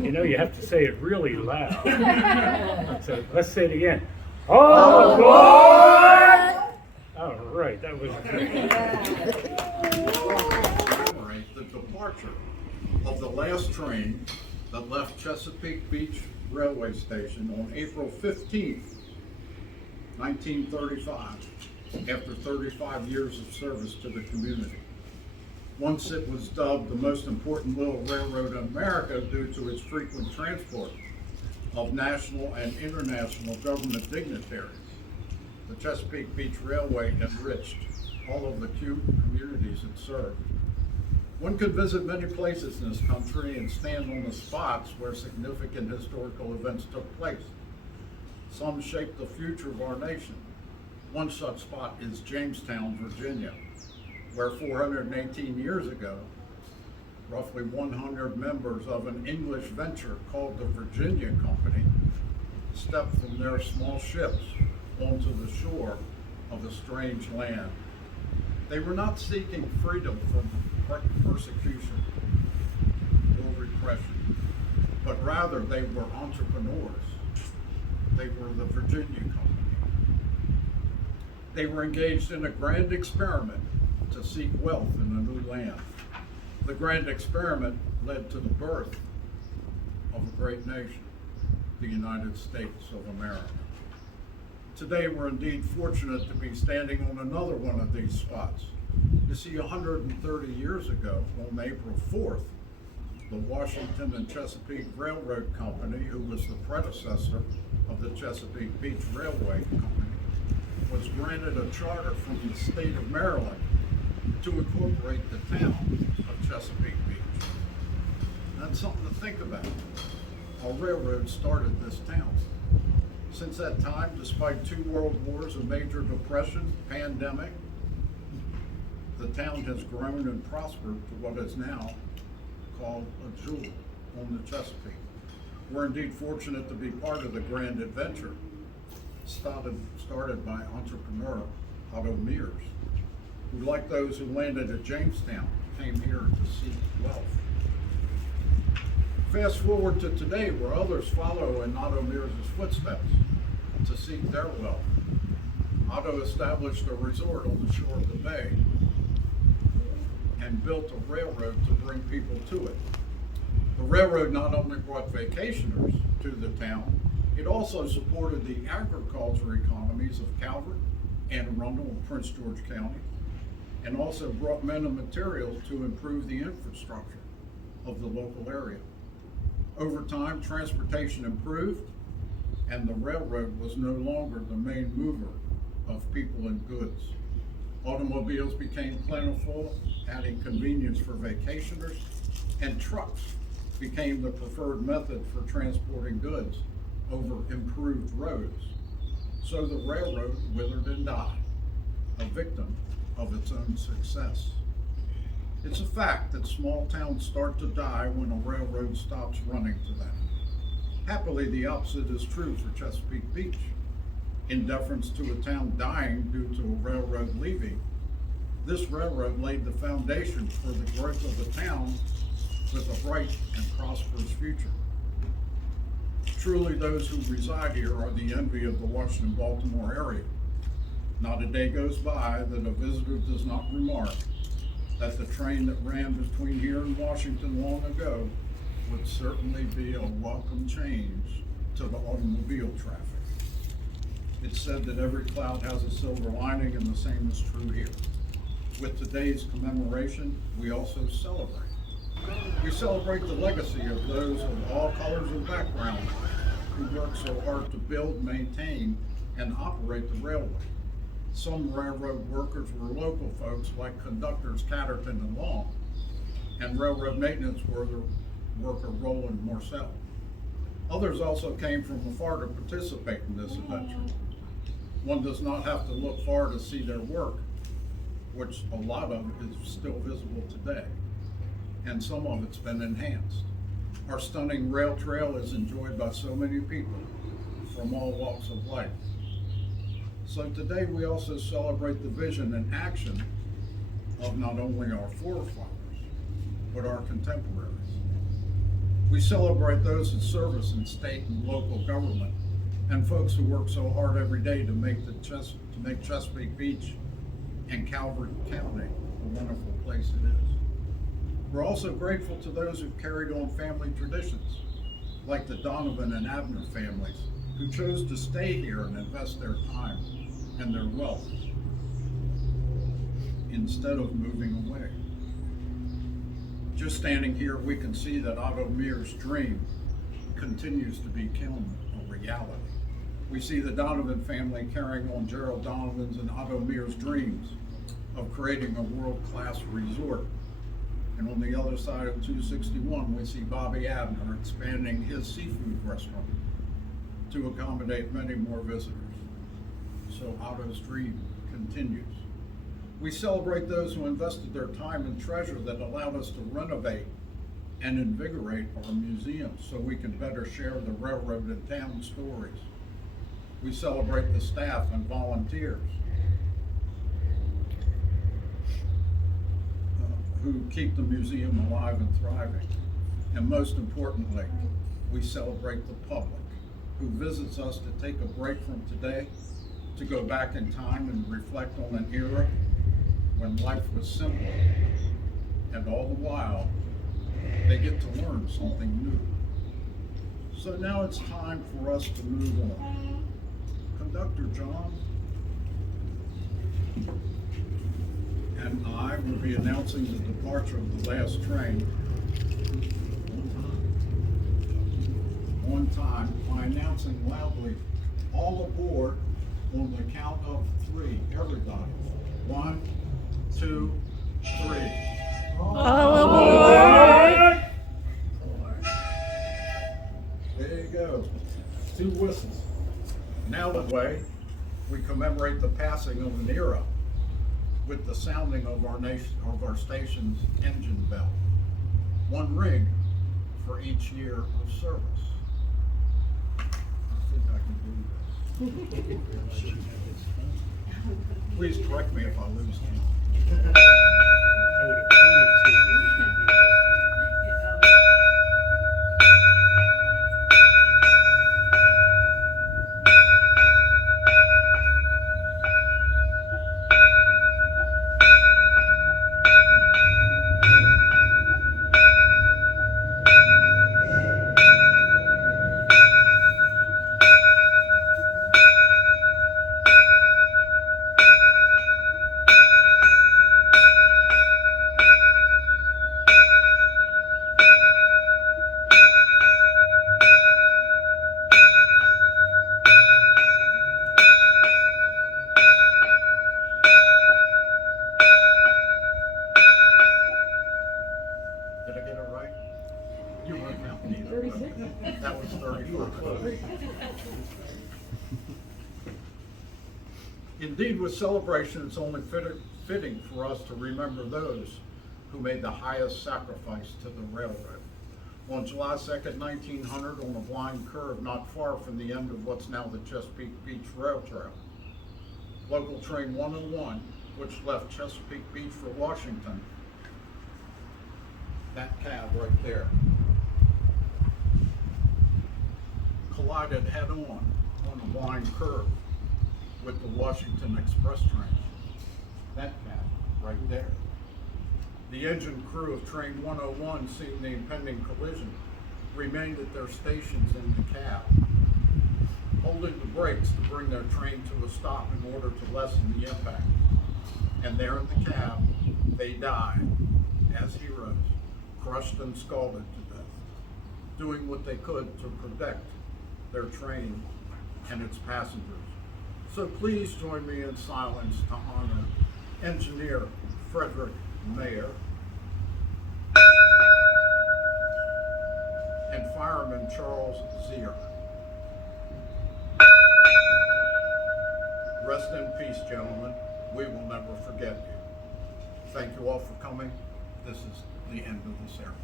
You know, you have to say it really loud. So let's say it again. All aboard! All right, that was great. Commemorate the departure of the last train that left Chesapeake Beach Railway Station on April 15th, 1935, after 35 years of service to the community. Once it was dubbed the most important little railroad in America due to its frequent transport of national and international government dignitaries, the Chesapeake Beach Railway enriched all of the communities it served. One could visit many places in this country and stand on the spots where significant historical events took place. Some shaped the future of our nation. One such spot is Jamestown, Virginia, where 418 years ago, roughly 100 members of an English venture called the Virginia Company stepped from their small ships onto the shore of a strange land. They were not seeking freedom from persecution or repression, but rather they were entrepreneurs. They were the Virginia Company. They were engaged in a grand experiment to seek wealth in a new land. The grand experiment led to the birth of a great nation, the United States of America. Today we're indeed fortunate to be standing on another one of these spots. You see, 130 years ago, on April 4th, the Washington and Chesapeake Railroad Company, who was the predecessor of the Chesapeake Beach Railway Company, was granted a charter from the state of Maryland to incorporate the town of Chesapeake Beach. That's something to think about. Our railroad started this town. Since that time, despite 2 world wars, a major depression, pandemic, the town has grown and prospered to what is now called a jewel on the Chesapeake. We're indeed fortunate to be part of the grand adventure started by entrepreneur Otto Mears, who, like those who landed at Jamestown, came here to seek wealth. Fast forward to today, where others follow in Otto Mears' footsteps to seek their wealth. Otto established a resort on the shore of the bay and built a railroad to bring people to it. The railroad not only brought vacationers to the town, it also supported the agriculture economies of Calvert, Anne Arundel, and Prince George County, and also brought men and materials to improve the infrastructure of the local area. Over time, transportation improved, and the railroad was no longer the main mover of people and goods. Automobiles became plentiful, adding convenience for vacationers, and trucks became the preferred method for transporting goods over improved roads. So the railroad withered and died, a victim of its own success. It's a fact that small towns start to die when a railroad stops running to them. Happily, the opposite is true for Chesapeake Beach. In deference to a town dying due to a railroad leaving, this railroad laid the foundation for the growth of the town with a bright and prosperous future. Truly, those who reside here are the envy of the Washington-Baltimore area. Not a day goes by that a visitor does not remark that the train that ran between here and Washington long ago would certainly be a welcome change to the automobile traffic. It's said that every cloud has a silver lining, and the same is true here. With today's commemoration, we also celebrate. We celebrate the legacy of those of all colors and backgrounds who worked so hard to build, maintain, and operate the railway. Some railroad workers were local folks like conductors Catterton and Long, and railroad maintenance worker Roland Morcell. Others also came from afar to participate in this adventure. One does not have to look far to see their work, which a lot of is still visible today, and some of it's been enhanced. Our stunning rail trail is enjoyed by so many people from all walks of life. So today we also celebrate the vision and action of not only our forefathers, but our contemporaries. We celebrate those in service in state and local government and folks who work so hard every day to make Chesapeake Beach and Calvert County a wonderful place it is. We're also grateful to those who've carried on family traditions, like the Donovan and Abner families, who chose to stay here and invest their time and their wealth instead of moving away. Just standing here, we can see that Otto Mears' dream continues to become a reality. We see the Donovan family carrying on Gerald Donovan's and Otto Mears' dreams of creating a world-class resort. And on the other side of 261, we see Bobby Abner expanding his seafood restaurant to accommodate many more visitors. So Otto's dream continues. We celebrate those who invested their time and treasure that allowed us to renovate and invigorate our museums so we can better share the railroad and town stories. We celebrate the staff and volunteers who keep the museum alive and thriving. And most importantly, we celebrate the public who visits us to take a break from today, to go back in time and reflect on an era when life was simple, and all the while, they get to learn something new. So now it's time for us to move on. Conductor John and I will be announcing the departure of the last train on time by announcing loudly, all aboard, on the count of 3. Everybody. 1, 2, 3. All aboard! There you go. 2 whistles. Now the way we commemorate the passing of an era with the sounding of our station's engine bell. 1 ring for each year of service. I think I can do this. Please correct me if I lose count. I would have pointed to you. Did I get it right? You weren't counting either. 36. That was 34. Indeed, with celebration, it's only fitting for us to remember those who made the highest sacrifice to the railroad. On July 2nd, 1900, on a blind curve not far from the end of what's now the Chesapeake Beach Rail Trail, local train 101, which left Chesapeake Beach for Washington, that cab right there, collided head-on a blind curve with the Washington Express train. That cab right there. The engine crew of train 101, seeing the impending collision, remained at their stations in the cab, holding the brakes to bring their train to a stop in order to lessen the impact. And there in the cab, they died as heroes, crushed and scalded to death, doing what they could to protect their train and its passengers. So please join me in silence to honor Engineer Frederick Mayer and Fireman Charles Zier. Rest in peace, gentlemen. We will never forget you. Thank you all for coming. This is the end of the ceremony.